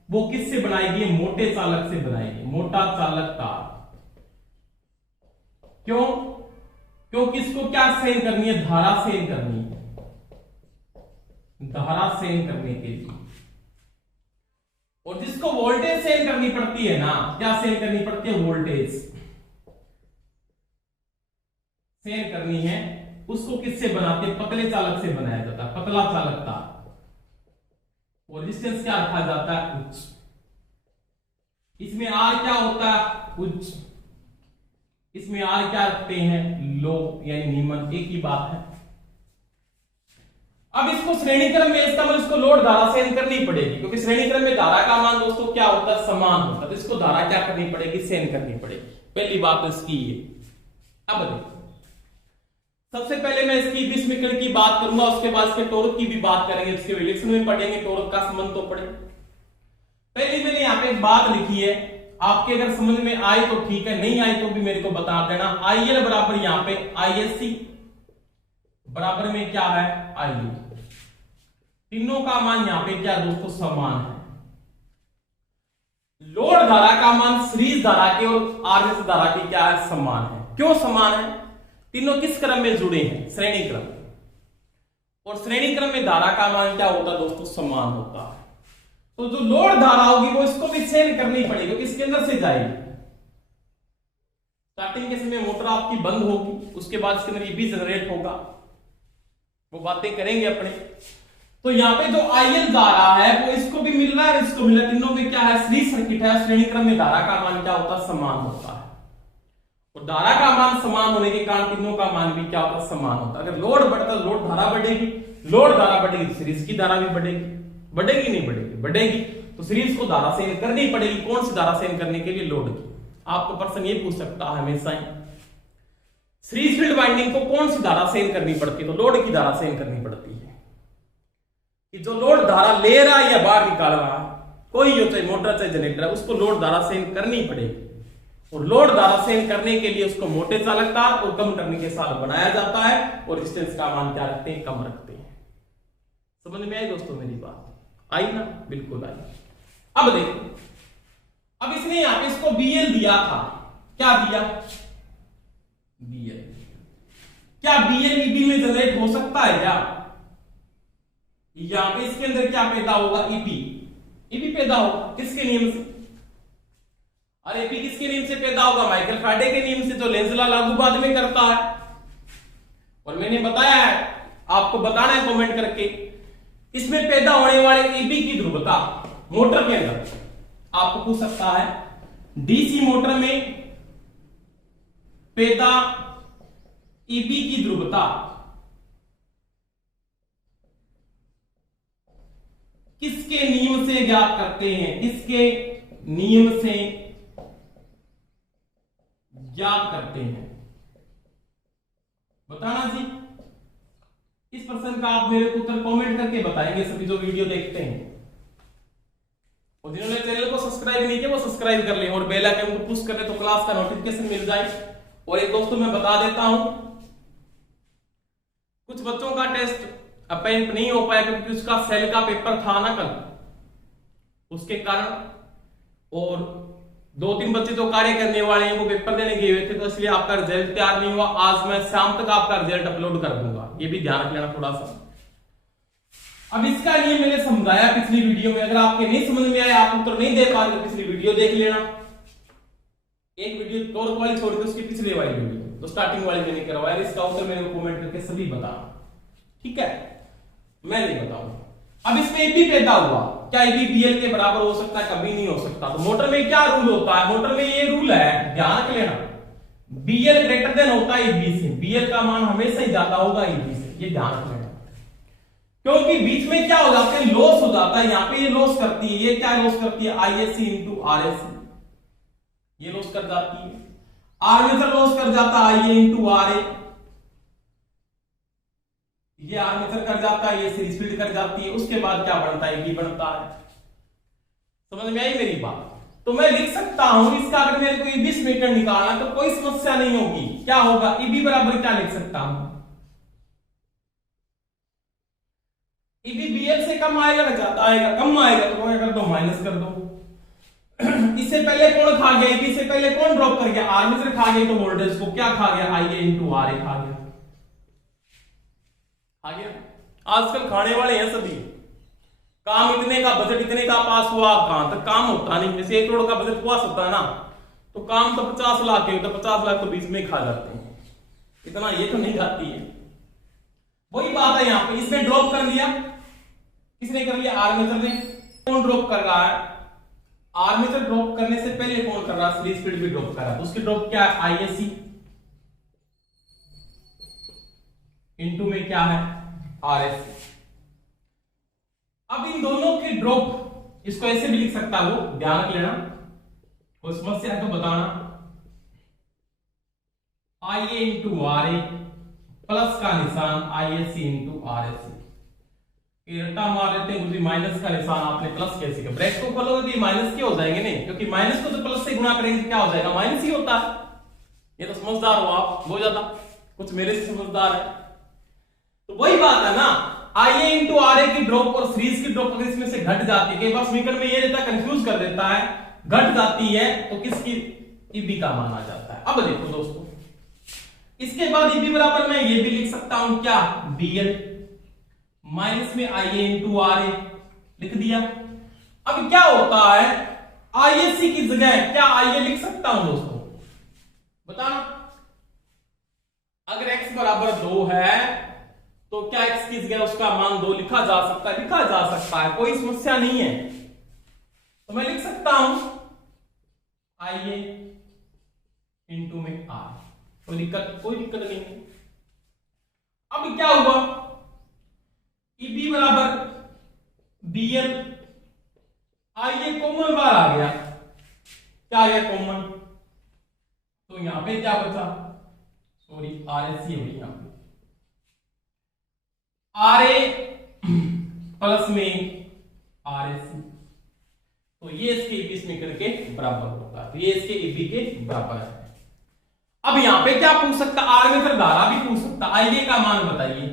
वो किससे बनाएगी, मोटे चालक से बनाएगी, मोटा चालक तार। क्यों, क्योंकि इसको क्या सहन करनी है, धारा सहन करनी है, धारा सहन करने के लिए। और जिसको वोल्टेज सहन करनी पड़ती है ना, क्या सहन करनी पड़ती है, वोल्टेज सहन करनी है, उसको किससे बनाते हैं, पतले चालक से बनाया जाता है, पतला चालक तार। और रेजिस्टेंस क्या रखा जाता है, उच्च। इसमें आर क्या होता है, उच्च। इसमें आर क्या रखते हैं, लो यानी निम्न, एक ही बात है। अब इसको श्रेणी क्रम में, इसका मतलब इसको लोड धारा सहन करनी पड़ेगी, क्योंकि श्रेणी क्रम में धारा का मान दोस्तों क्या होता है, समान होता है। तो इसको धारा क्या करनी पड़ेगी, सहन करनी पड़ेगी। पहली बात तो इसकी है। अब देखो, सबसे पहले मैं इसकी विस्मीकरण की बात करूंगा, उसके बाद इसके टोरक की भी बात करेंगे, इसके रिलेशन में पढ़ेंगे, टोरक का संबंध तो पढ़े। पहले मैंने यहाँ पे एक बात लिखी है, आपके अगर समझ में आई तो ठीक है, नहीं आई तो भी मेरे को बता देना। आईएल बराबर यहाँ पे आईएससी बराबर में क्या है IA। तीनों का मान यहां पे क्या दोस्तों समान है। लोड धारा का मान सीरीज धारा के और आरएस धारा के क्या है समान है। क्यों समान है? तीनों किस क्रम में जुड़े हैं? श्रेणी क्रम। और श्रेणी क्रम में धारा का मान क्या होता है दोस्तों समान होता है। तो जो लोड धारा होगी वो इसको भी सेंड करनी पड़ेगी, इसके अंदर से जाएगी। स्टार्टिंग के समय मोटर आपकी बंद होगी, उसके बाद इसके अंदर ईबी जनरेट होगा, वो बातें करेंगे अपने। तो यहाँ पे जो आईएल धारा है वो इसको भी मिल रहा है, इसको मिल रहा है, तीनों में क्या है सीरीज सर्किट है। श्रेणी क्रम में धारा का मान क्या होता है समान होता है। और धारा का मान समान होने के कारण तीनों का मान भी क्या होता है समान होता है। अगर लोड बढ़ता है लोड धारा बढ़ेगी, लोड धारा बढ़ेगी सीरीज की धारा भी बढ़ेगी। बढ़ेगी नहीं बढ़ेगी? बढ़ेगी। तो सीरीज को धारा सेंड करनी पड़ेगी। कौन सी धारा सेंड करने के लिए? लोड की। आपको प्रश्न ये पूछ सकता है हमेशा ही, सीरीज फील्ड वाइंडिंग को कौन सी धारा सेंड करनी पड़ती है? तो लोड की धारा सेंड करनी पड़ती है। कि जो लोड धारा ले रहा है या बाहर निकाल रहा है, कोई हो चाहे मोटर चाहे जनरेटर है, उसको लोड धारा सेंड करनी पड़ेगी। और लोड धारा सेंड करने के लिए उसको मोटे चालक तार और कम टर्निंग के साथ बनाया जाता है और रेजिस्टेंस का मान क्या रखते हैं? कम रखते हैं। समझ में आई दोस्तों मेरी बात? आई ना? बिल्कुल आई। अब देखो, अब इसने यहां पे इसको BL दिया था। क्या दिया? BL। क्या BL EB में जनरेट हो सकता है क्या? यहां पे इसके अंदर क्या पैदा होगा? EB पैदा होगा। किसके नियम से? अरे EB किसके नियम से पैदा होगा? माइकल फैराडे के नियम से, जो लेंज लॉ लागू बाद में करता है। और मैंने बताया है, आपको बताना है कमेंट करके, इसमें पैदा होने वाले EB की ध्रुवता मोटर के अंदर आपको पूछ सकता है। डीसी मोटर में पैदा EB की ध्रुवता किसके नियम से ज्ञात करते हैं? किसके नियम से ज्ञात करते हैं? बताना जी। इस प्रश्न का आप मेरे को उत्तर कमेंट करके बताएंगे सभी जो वीडियो देखते हैं। और जिन्होंने चैनल को सब्सक्राइब नहीं किया वो सब्सक्राइब कर लें और बेल आइकन को पुश कर ले तो क्लास का नोटिफिकेशन मिल जाए। और एक दोस्तों मैं बता देता हूं, कुछ बच्चों का टेस्ट अपेंड नहीं हो पाया क्योंकि उसका सेल का पेपर था ना कल, उसके कारण। और 2-3 बच्चे जो कार्य करने वाले हैं वो पेपर देने गए हुए थे, तो इसलिए आपका रिजल्ट तैयार नहीं हुआ। आज मैं शाम तक आपका रिजल्ट अपलोड कर दूंगा, ये भी ध्यान रख लेना थोड़ा सा। अब इसका नियम मैंने समझाया पिछली वीडियो में। अगर आपके नहीं समझ में आया, आप उत्तर नहीं दे पा रहे, तो पिछली वीडियो देख लेना। एक वीडियो टॉर्क वाली छोड़ के उसकी पिछले वाली वीडियो, तो स्टार्टिंग वाली मैंने करवाया, इसका उत्तर मेरे को कमेंट करके सभी बताना, ठीक है? मैं नहीं बताऊंगा। अब इसमें EB पैदा हुआ, क्या EB BL के बराबर हो सकता है? कभी नहीं हो सकता। तो मोटर में क्या रूल होता है? मोटर में ये रूल है, ध्यान रख लेना, BL ग्रेटर देन होता है EB से। BL का मान हमेशा ही ज्यादा होगा EB से, ये ध्यान रख लेना। क्योंकि बीच में क्या हो जाता है? लॉस हो जाता है। यहां पे ये लॉस करती है, ये क्या लॉस करती है? ISC इंटू RSC, ये लॉस कर जाती है। आर्मेचर लॉस कर जाता है IA इंटू RA, ये आर्मेचर कर जाता है, ये सीरीज फील्ड कर जाती है। उसके बाद क्या बनता है? EB बनता है। समझ में आई मेरी बात? तो मैं लिख सकता हूं, इसका अगर मेरे को 20 मीटर निकालना तो कोई समस्या नहीं होगी। क्या होगा? EB बराबर क्या लिख सकता हूं? EB BL से कम आएगा ना ज्यादा आएगा? कम आएगा, तो क्या कर दो? माइनस कर दो। इससे पहले कौन खा गया? EB से पहले कौन ड्रॉप कर गया? आर्मेचर खा गया, तो वोल्टेज को क्या खा गया? IA इंटू RA खा गया। आजकल खाने वाले हैं सभी। काम इतने का, बजट इतने का पास हुआ, कहां तक काम होता नहीं। जैसे 1 करोड़ का बजट पास होता है ना, तो काम तो 50 लाख के होता है, 50 लाख तो बीच में खा जाते हैं, इतना ये तो नहीं खाती है। वही बात है यहाँ पे, इसने ड्रॉप कर लिया। किसने कर लिया? आर्मेचर ने। कौन ड्रॉप कर रहा है? आर्मेचर ड्रॉप करने से पहले कौन कर रहा है? सीरीज फील्ड भी ड्रॉप कर रहा है। तो उसकी ड्रॉप क्या है? ISC इनटू में क्या है? RSC। अब इन दोनों की ड्रॉप, इसको ऐसे भी लिख सकता है, वो ध्यान रख लेना, कोई समस्या है तो बताना। IA इंटू RA प्लस का निशान ISC इंटू RSC। रट्टा मार लेते हैं, माइनस का निशान आपने प्लस कैसे किया? ब्रैकेट को खोलोगे तो माइनस के हो जाएंगे नहीं, क्योंकि माइनस को तो प्लस से गुणा करेंगे क्या हो जाएगा? माइनस ही होता है। ये तो समझदार हो आप, बहुत ज्यादा, कुछ मेरे से समझदार है। तो वही बात है ना, IA इंटू RA की ड्रॉप और सीरीज की ड्रॉप अगर इसमें से घट जाती है, कई बार समीकरण में ये रहता कंफ्यूज कर देता है, घट जाती है तो किसकी EB का मान आ जाता है। अब देखो दोस्तों, इसके बाद EB बराबर मैं ये भी लिख सकता हूं क्या, BL माइनस में IA इंटू RA लिख दिया। अब क्या होता है, ISC की जगह क्या IA लिख सकता हूं दोस्तों, बताना। अगर x बराबर 2 है तो क्या x की जगह उसका मान 2 लिखा जा सकता है, लिखा जा सकता है, कोई समस्या नहीं है। तो मैं लिख सकता हूं IA इंटू में R, कोई दिक्कत नहीं है। अब क्या हुआ, EB बराबर BL, IA कॉमन बार आ गया, क्या आ गया कॉमन, तो यहां पे क्या बचा, सॉरी RSC है यहां पे, RA प्लस में RSC, तो ये इसके EB समीकरण के बराबर होता है, तो ये इसके EB के बराबर है। अब यहां पे क्या पूछ सकता, आर्मेचर धारा भी पूछ सकता, IA का मान बताइए,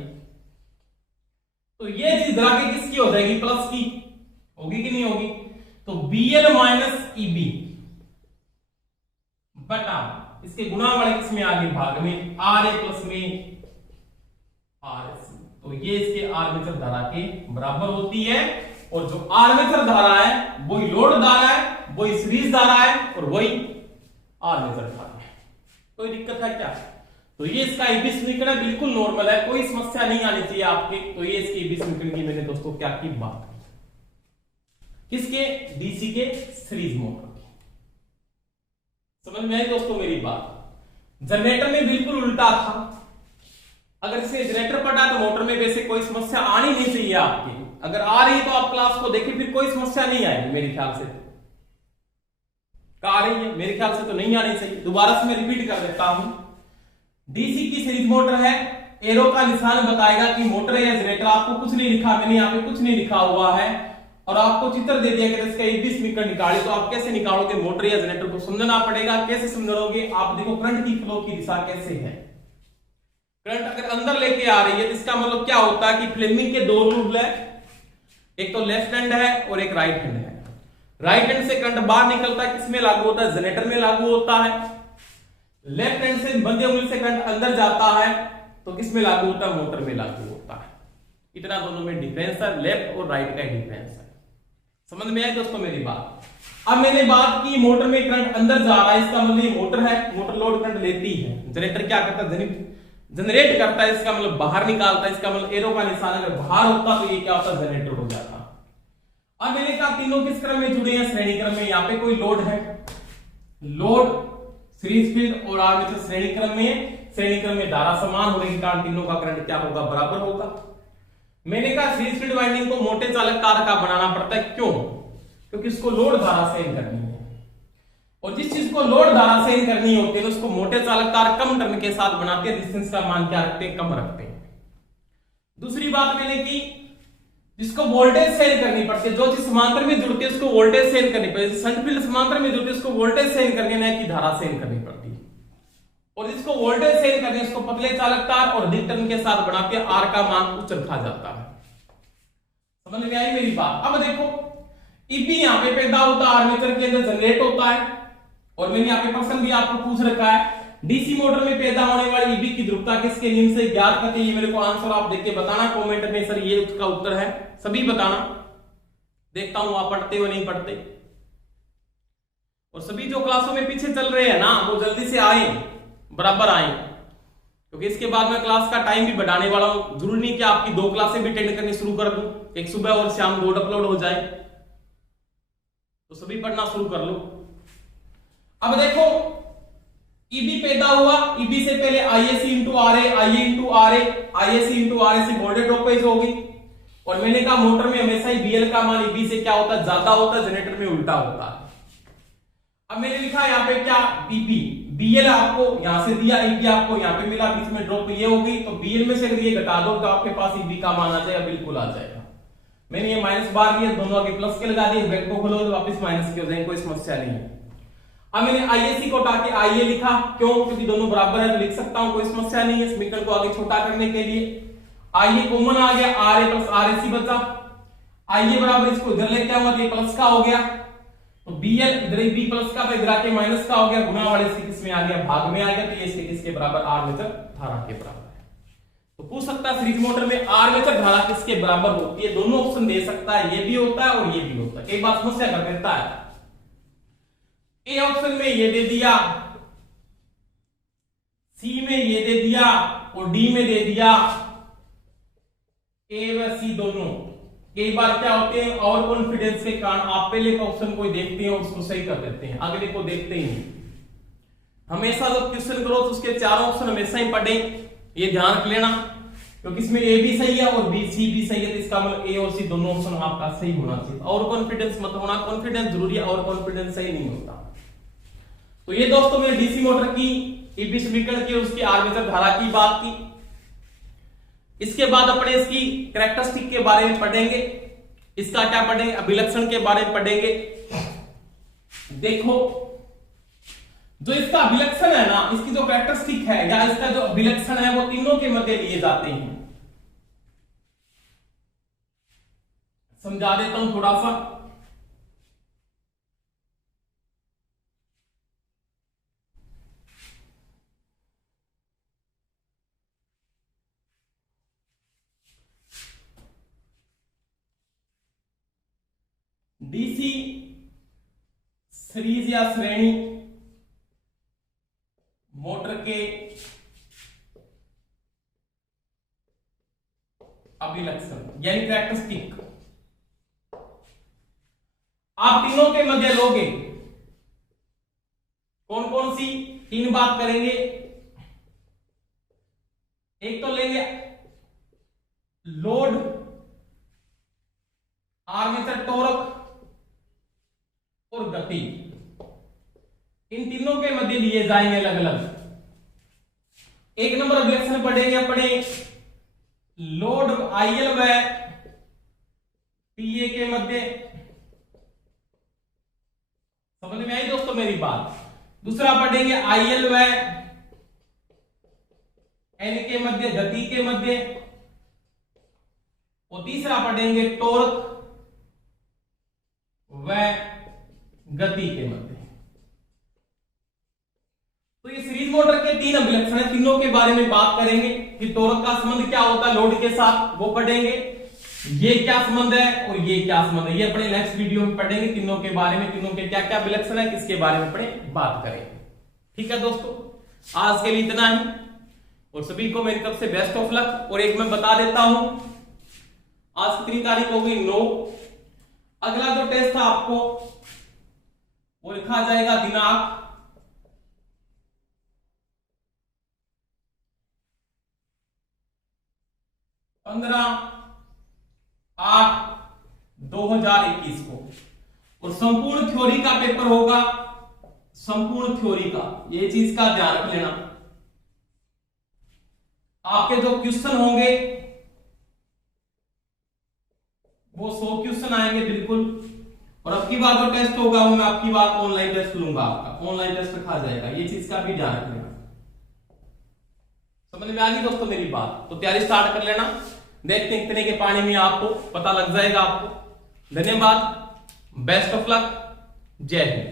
तो ये चीज धरा के किसकी हो जाएगी, प्लस की होगी कि नहीं होगी, तो BL माइनस EB बटा इसके गुणा वाले किसमें आगे भाग में RA प्लस में RSC, तो ये इसके आर्मेचर धारा के बराबर होती है। और जो आर्मेचर धारा है वही लोड धारा है, वही सीरीज धारा है और वही आर्मेचर धारा है। कोई दिक्कत है क्या, तो ये इसका EB समीकरण बिल्कुल नॉर्मल है, कोई समस्या नहीं आनी चाहिए आपके। तो ये इसके EB समीकरण की मैंने दोस्तों क्या की बात, किसके, DC के सीरीज मोटर की। समझ में आई दोस्तों मेरी बात। जनरेटर में बिल्कुल उल्टा था, अगर इसे जनरेटर पटा तो मोटर में वैसे कोई समस्या आनी नहीं चाहिए आपकी, अगर आ रही तो आप क्लास को देखिए, फिर कोई समस्या नहीं आएगी मेरे ख्याल से, आ रही है मेरे ख्याल से तो नहीं आनी चाहिए। दोबारा से मैं रिपीट कर देता हूं, DC की सीरीज मोटर है, एरो का निशान बताएगा कि मोटर या जनरेटर, आपको कुछ नहीं लिखा, मैंने यहाँ पे कुछ नहीं लिखा हुआ है, और आपको चित्र दे दिया कि इसका EB समीकरण निकाले, तो आप कैसे निकालोगे, मोटर या जनरेटर को समझना पड़ेगा। कैसे समझोगे आप, देखो करंट की फ्लो की दिशा कैसे है, करंट अगर अंदर लेके आ रही है तो इसका मतलब क्या होता है कि फ्लेमिंग के 2 रूल है, एक तो लेफ्ट हैंड है और एक राइट हैंड है। राइट हैंड से करंट बाहर निकलता है, किसमें लागू होता है, जनरेटर में लागू होता है। लेफ्ट हैंड से मध्य उंगली से करंट अंदर जाता है तो किसमें लागू होता है, मोटर में लागू होता है। इतना दोनों में डिफरेंस है, लेफ्ट और राइट का डिफरेंस है। समझ में आई दोस्तों मेरी बात। अब मैंने बात की मोटर में करंट अंदर जा रहा है, इसका मतलब ये मोटर है, मोटर लोड करंट लेती है। जनरेटर क्या करता है, जनरेट करता है, इसका मतलब बाहर निकालता है, इसका मतलब एरो का निशान अगर बाहर होता तो ये क्या होता, जनरेटर हो जाता। अब मैंने कहा तीनों किस क्रम में जुड़े हैं, श्रेणी क्रम में। यहाँ पे कोई लोड है, लोड सीरीज फील्ड और आर्मेचर श्रेणी क्रम में, श्रेणी क्रम में धारा समान होने के कारण तीनों का करंट क्या होगा, बराबर होगा। मैंने कहा सीरीज फील्ड वाइंडिंग को मोटे चालक तार का बनाना पड़ता है, क्यों, क्योंकि इसको लोड धारा सहन करनी है, और जिस चीज को लोड धारा सहन करनी होती है उसको मोटे चालक तार कम टर्न के साथ बनाते हैं, रेजिस्टेंस का मान क्या रखते हैं, कम रखते हैं। दूसरी बात मैंने की, जिसको वोल्टेज सहन करनी पड़ती है, जो चीज समांतर में जुड़ती है उसको वोल्टेज सहन करनी पड़ती है। शंट फील्ड समांतर में जुड़ती है उसको वोल्टेज सहन करनी है कि धारा सहन करनी पड़ती है, और जिसको वोल्टेज सहन करनी है उसको पतले चालक तार और अधिक टर्न के साथ बनाते हैं, आर का मान उच्च रखा जाता है। समझ में आई मेरी बात। अब देखो EB यहां पे पैदा होता है, आर्मेचर के अंदर जनरेट होता है, और मैंने यहाँ पे प्रश्न भी आपको पूछ रखा है, DC मोटर में पैदा होने वाली EB की ध्रुवता किसके नियम से ज्ञात करते हैं। ये मेरे को आंसर आप देख के बताना कमेंट में, सर ये उसका उत्तर है, सभी बताना। देखता हूं आप पढ़ते हो नहीं पढ़ते, और सभी जो क्लासों में पीछे चल रहे हैं ना वो जल्दी से आए, बराबर आए, क्योंकि इसके बाद मैं क्लास का टाइम भी बढ़ाने वाला हूं। जरूरी नहीं कि आपकी 2 क्लासें भी अटेंड करनी शुरू कर दूं, एक सुबह और शाम बोर्ड अपलोड हो जाए, तो सभी पढ़ना शुरू कर लो। अब देखो EB पैदा हुआ, EB से पहले ISC into RA, IA into RA, ISC into RA से वोल्टेज ड्रॉपेज होगी, और मैंने कहा मोटर में हमेशा ही BL का मान EB से क्या होता है, ज्यादा होता है, जनरेटर में उल्टा होता है। अब मैंने लिखा यहाँ पे क्या, BP, BL आपको यहां से दिया, EB आपको यहाँ पे मिला, बीच में ड्रॉप ये होगी, तो BL में से अगर ये घटा दो तो आपके पास EB का मान आ जाएगा, बिल्कुल आ जाएगा। मैंने ये माइनस बार लिया, दोनों आगे प्लस के लगा दिए, ब्रैकेट को खोलो तो वापस माइनस के हो जाएंगे, कोई समस्या नहीं है। अब मैंने ISC को उठा के IA लिखा, क्यों, क्योंकि दोनों बराबर है तो लिख सकता हूं, कोई समस्या नहीं है। समीकरण को आगे छोटा करने के लिए आइए कॉमन आ गया, R A plus R A सी बचा। आइए बराबर इसको इधर लेके आऊंगा, तो ये प्लस का हो गया, तो बी एल इधर बी प्लस का, तो इधर आके माइनस का हो गया, गुणा वाले से किस में आ गया, भाग में आ गया, तो ये इसके किसके बराबर, आर्मेचर धारा के बराबर है। तो पूछ सकता है सीरीज मोटर में आर्मेचर धारा किसके बराबर होती है, दोनों ऑप्शन दे सकता है, ये भी होता है और ये भी होता है। एक बात समस्या कर देता है, ए ऑप्शन में ये दे दिया, सी में ये दे दिया और डी में दे दिया, ए व सी दोनों। कई बार क्या होते हैं, और कॉन्फिडेंस के कारण आप पहले का ऑप्शन को देखते हैं और उसको सही कर देते हैं, अगले को देखते ही नहीं। हमेशा जब क्वेश्चन करो तो उसके चारों ऑप्शन हमेशा ही पढ़े, ये ध्यान रख लेना, क्योंकि इसमें ए भी सही है और बी सी भी सही है, तो इसका मतलब ए और सी दोनों ऑप्शन आपका सही होना चाहिए। और कॉन्फिडेंस मत होना, कॉन्फिडेंस जरूरी है और कॉन्फिडेंस सही नहीं होता। तो ये दोस्तों मैंने डीसी मोटर की ईबी समीकरण की, उसकी आर्मेचर धारा की बात की। इसके बाद अपने इसकी कैरेक्टरिस्टिक के बारे में पढ़ेंगे, इसका क्या पढ़ेंगे, अभिलक्षण के बारे में पढ़ेंगे। देखो जो इसका अभिलक्षण है ना, इसकी जो कैरेक्टरिस्टिक है या इसका जो अभिलक्षण है, वो तीनों के मध्य लिए जाते हैं। समझा देता हूं थोड़ा सा। डीसी सीरीज या श्रेणी मोटर के अभिलक्षण यानी कैरेक्टरिस्टिक आप तीनों के मध्य लोगे। कौन कौन सी तीन बात करेंगे, एक तो लेंगे लोड, आर्मेचर टॉर्क और गति, इन तीनों के मध्य लिए जाएंगे अलग अलग। एक नंबर अभिलक्षण पढ़ेंगे अपने लोड आईएल व पीए के मध्य। समझ में आई दोस्तों मेरी बात। दूसरा पढ़ेंगे आईएल व एन के मध्य, गति के मध्य। और तीसरा पढ़ेंगे टॉर्क व गति के मध्य। तो ये सीरीज मोटर के तीन अभिलक्षण है, तीनों के बारे में बात करेंगे कि टॉर्क का संबंध क्या होता है लोड के साथ, वो पढ़ेंगे, ये क्या संबंध है और ये क्या संबंध है, ये अपने नेक्स्ट वीडियो में पढ़ेंगे तीनों के बारे में, तीनों के क्या क्या अभिलक्षण है, किसके बारे में अपने बात करेंगे। ठीक है दोस्तों, आज के लिए इतना ही और सभी को मेरी तरफ से बेस्ट ऑफ लक। और एक मैं बता देता हूं, आज कितनी तारीख हो गई, 9। अगला जो टेस्ट था आपको वो लिखा जाएगा दिनांक 15/8/2021 को, और संपूर्ण थ्योरी का पेपर होगा, संपूर्ण थ्योरी का, ये चीज का ध्यान रख लेना। आपके जो क्वेश्चन होंगे वो 100 क्वेश्चन आएंगे बिल्कुल। और अब की बार जो टेस्ट होगा वो मैं आपकी बात ऑनलाइन टेस्ट लूंगा, आपका ऑनलाइन टेस्ट रखा जाएगा, ये चीज का भी ध्यान रखना। समझ में आ गई दोस्तों मेरी बात। तो तैयारी स्टार्ट कर लेना, देखते हैं कितने के पानी में आपको पता लग जाएगा आपको। धन्यवाद, बेस्ट ऑफ लक, जय हिंद।